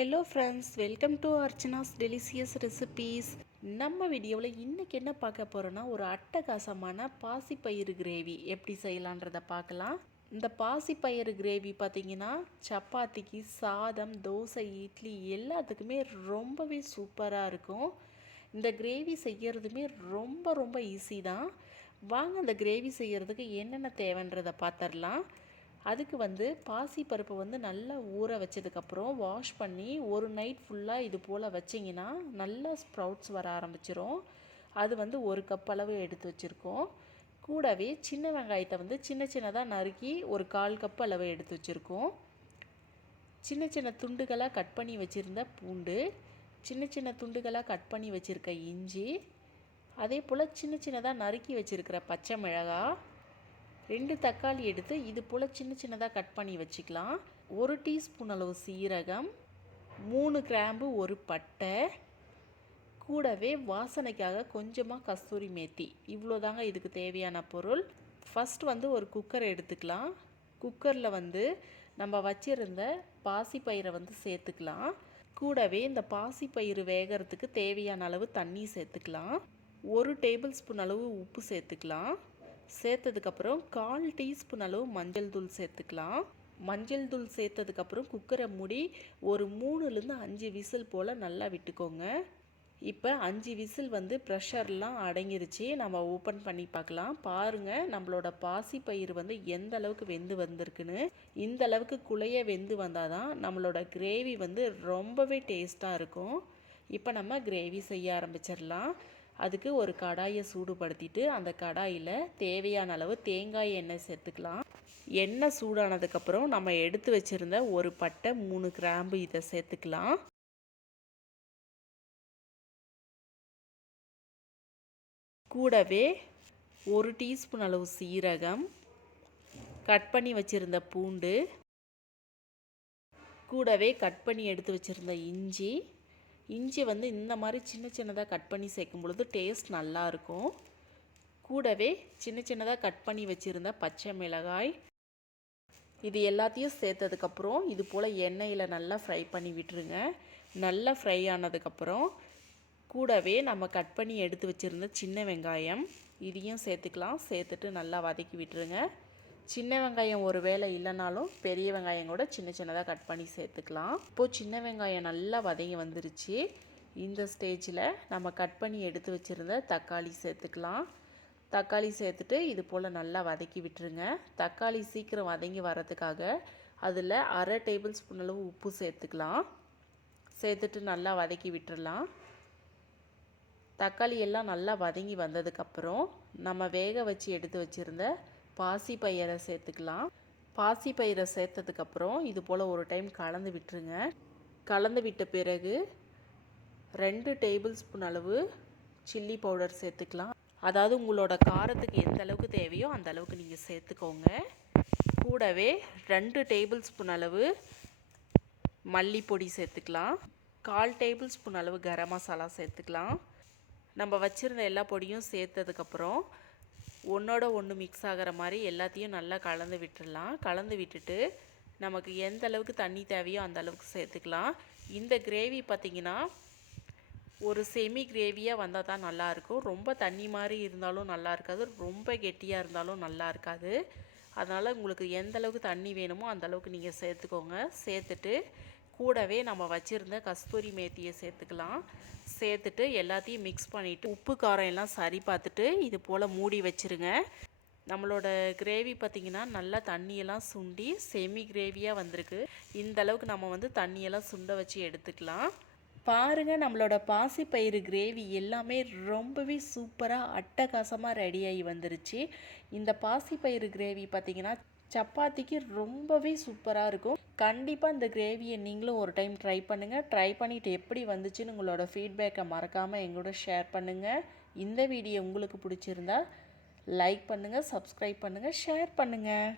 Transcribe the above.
Hello friends welcome to Archana's delicious recipes நம்ம வீடியோவில் இன்றைக்கி என்ன பார்க்க போகிறோன்னா ஒரு அட்டகாசமான பாசிப்பயிறு கிரேவி எப்படி செய்யலான்றதை பார்க்கலாம். இந்த பாசிப்பயிறு கிரேவி பார்த்தீங்கன்னா சப்பாத்திக்கு சாதம் தோசை இட்லி எல்லாத்துக்குமே ரொம்பவே சூப்பராக இருக்கும். இந்த கிரேவி செய்கிறதுமே ரொம்ப ரொம்ப ஈஸி தான். வாங்க அந்த கிரேவி செய்கிறதுக்கு என்னென்ன தேவைன்றதை பார்த்துடலாம். அதுக்கு வந்து பாசி பருப்பை வந்து நல்லா ஊற வச்சதுக்கப்புறம் வாஷ் பண்ணி ஒரு நைட் ஃபுல்லாக இது போல் வச்சிங்கன்னா நல்லா ஸ்ப்ரவுட்ஸ் வர ஆரம்பிச்சிரும். அது வந்து ஒரு கப் அளவு எடுத்து வச்சுருக்கோம். கூடவே சின்ன வெங்காயத்தை வந்து சின்ன சின்னதாக நறுக்கி ஒரு கால் கப் அளவு எடுத்து வச்சுருக்கோம். சின்ன சின்ன துண்டுகளாக கட் பண்ணி வச்சுருந்த பூண்டு சின்ன சின்ன துண்டுகளாக கட் பண்ணி வச்சுருக்க இஞ்சி அதே போல் சின்ன சின்னதாக நறுக்கி வச்சுருக்கிற பச்சை மிளகாய் ரெண்டு தக்காளி எடுத்து இது போல் சின்ன சின்னதாக கட் பண்ணி வச்சுக்கலாம். ஒரு டீஸ்பூன் அளவு சீரகம் மூணு கிராம்பு ஒரு பட்டை கூடவே வாசனைக்காக கொஞ்சமாக கஸ்தூரி மேத்தி. இவ்வளோ தாங்க இதுக்கு தேவையான பொருள். ஃபஸ்ட் வந்து ஒரு குக்கர் எடுத்துக்கலாம். குக்கரில் வந்து நம்ம வச்சுருந்த பாசிப்பயிரை வந்து சேர்த்துக்கலாம். கூடவே இந்த பாசிப்பயிறு வேகிறதுக்கு தேவையான அளவு தண்ணி சேர்த்துக்கலாம். ஒரு டேபிள் ஸ்பூன் அளவு உப்பு சேர்த்துக்கலாம். சேர்த்ததுக்கப்புறம் கால் டீஸ்பூன் அளவு மஞ்சள் தூள் சேர்த்துக்கலாம். மஞ்சள் தூள் சேர்த்ததுக்கப்புறம் குக்கரை மூடி ஒரு மூணுலேருந்து அஞ்சு விசில் போல் நல்லா விட்டுக்கோங்க. இப்போ அஞ்சு விசில் வந்து ப்ரெஷர்லாம் அடங்கிருச்சு. நம்ம ஓப்பன் பண்ணி பார்க்கலாம். பாருங்கள் நம்மளோட பாசி பயிர் வந்து எந்த அளவுக்கு வெந்து வந்திருக்குன்னு. இந்த அளவுக்கு குழைய வெந்து வந்தால் தான் நம்மளோட கிரேவி வந்து ரொம்பவே டேஸ்ட்டாக இருக்கும். இப்போ நம்ம கிரேவி செய்ய ஆரம்பிச்சிடலாம். அதுக்கு ஒரு கடாயை சூடுபடுத்திட்டு அந்த கடாயில் தேவையான அளவு தேங்காய் எண்ணெய் சேர்த்துக்கலாம். எண்ணெய் சூடானதுக்கப்புறம் நம்ம எடுத்து வச்சுருந்த ஒரு பட்டை மூணு கிராம்பு இதை சேர்த்துக்கலாம். கூடவே ஒரு டீஸ்பூன் அளவு சீரகம் கட் பண்ணி வச்சுருந்த பூண்டு கூடவே கட் பண்ணி எடுத்து வச்சுருந்த இஞ்சி இஞ்சி வந்து இந்த மாதிரி சின்ன சின்னதாக கட் பண்ணி சேர்க்கும் பொழுது டேஸ்ட் நல்லாயிருக்கும் கூடவே சின்ன சின்னதாக கட் பண்ணி வச்சுருந்த பச்சை மிளகாய் இது எல்லாத்தையும் சேர்த்ததுக்கப்புறம் இது போல் எண்ணெயில் நல்லா ஃப்ரை பண்ணி விட்டுருங்க. நல்லா ஃப்ரை ஆனதுக்கப்புறம் கூடவே நம்ம கட் பண்ணி எடுத்து வச்சுருந்த சின்ன வெங்காயம் இதையும் சேர்த்துக்கலாம். சேர்த்துட்டு நல்லா வதக்கி விட்டுருங்க. சின்ன வெங்காயம் ஒரு வேளை இல்லைனாலும் பெரிய வெங்காயம் கூட சின்ன சின்னதாக கட் பண்ணி சேர்த்துக்கலாம். இப்போது சின்ன வெங்காயம் நல்லா வதங்கி வந்துருச்சு. இந்த ஸ்டேஜில் நம்ம கட் பண்ணி எடுத்து வச்சுருந்த தக்காளி சேர்த்துக்கலாம். தக்காளி சேர்த்துட்டு இது போல் நல்லா வதக்கி விட்டுருங்க. தக்காளி சீக்கிரம் வதங்கி வரதுக்காக அதில் அரை டேபிள் ஸ்பூன் அளவு உப்பு சேர்த்துக்கலாம். சேர்த்துட்டு நல்லா வதக்கி விட்டுடலாம் தக்காளி எல்லாம் நல்லா வதங்கி வந்ததுக்கப்புறம் நம்ம வேக வச்சு எடுத்து வச்சுருந்த பாசி பயிரை சேர்த்துக்கலாம். பாசி பயிரை சேர்த்ததுக்கப்புறம் இது போல் ஒரு டைம் கலந்து விட்டுருங்க. கலந்து விட்ட பிறகு ரெண்டு டேபிள் ஸ்பூன் அளவு சில்லி பவுடர் சேர்த்துக்கலாம். அதாவது உங்களோட காரத்துக்கு எந்த அளவுக்கு தேவையோ அந்த அளவுக்கு நீங்கள் சேர்த்துக்கோங்க. கூடவே ரெண்டு டேபிள் ஸ்பூன் அளவு மல்லிப்பொடி சேர்த்துக்கலாம். கால் டேபிள் ஸ்பூன் அளவு கரம் மசாலா சேர்த்துக்கலாம். நம்ம வச்சுருந்த எல்லா பொடியும் சேர்த்ததுக்கப்புறம் ஒன்றோட ஒன்று மிக்ஸ் ஆகிற மாதிரி எல்லாத்தையும் நல்லா கலந்து விட்டுடலாம் கலந்து விட்டுட்டு நமக்கு எந்த அளவுக்கு தண்ணி தேவையோ அந்த அளவுக்கு சேர்த்துக்கலாம். இந்த கிரேவி பார்த்திங்கன்னா ஒரு செமி கிரேவியாக வந்தால் தான் நல்லாயிருக்கும் ரொம்ப தண்ணி மாதிரி இருந்தாலும் நல்லா இருக்காது. ரொம்ப கெட்டியாக இருந்தாலும் நல்லா இருக்காது. அதனால் உங்களுக்கு எந்த அளவுக்கு தண்ணி வேணுமோ அந்த அளவுக்கு நீங்கள் சேர்த்துக்கோங்க. சேர்த்துட்டு கூடவே நம்ம வச்சுருந்த கஸ்தூரி மேத்தியை சேர்த்துக்கலாம். சேர்த்துட்டு எல்லாத்தையும் மிக்ஸ் பண்ணிவிட்டு உப்பு காரம் எல்லாம் சரி பார்த்துட்டு இது போல் மூடி வச்சுருங்க. நம்மளோட கிரேவி பார்த்திங்கன்னா நல்லா தண்ணியெல்லாம் சுண்டி செமி கிரேவியாக வந்திருக்கு. இந்த அளவுக்கு நம்ம வந்து தண்ணியெல்லாம் சுண்ட வச்சு எடுத்துக்கலாம். பாருங்கள் நம்மளோட பாசிப்பயிறு கிரேவி எல்லாமே ரொம்பவே சூப்பராக அட்டகாசமாக ரெடியாகி வந்துருச்சு. இந்த பாசிப்பயிறு கிரேவி பார்த்திங்கன்னா சப்பாத்திக்கு ரொம்பவே சூப்பராக இருக்கும். கண்டிப்பாக இந்த கிரேவியை நீங்களும் ஒரு டைம் ட்ரை பண்ணுங்கள் ட்ரை பண்ணிவிட்டு எப்படி வந்துச்சுன்னு உங்களோட ஃபீட்பேக்கை மறக்காமல் எங்களோட ஷேர் பண்ணுங்கள் இந்த வீடியோ உங்களுக்கு பிடிச்சிருந்தா லைக் பண்ணுங்கள் சப்ஸ்கிரைப் பண்ணுங்கள் ஷேர் பண்ணுங்கள்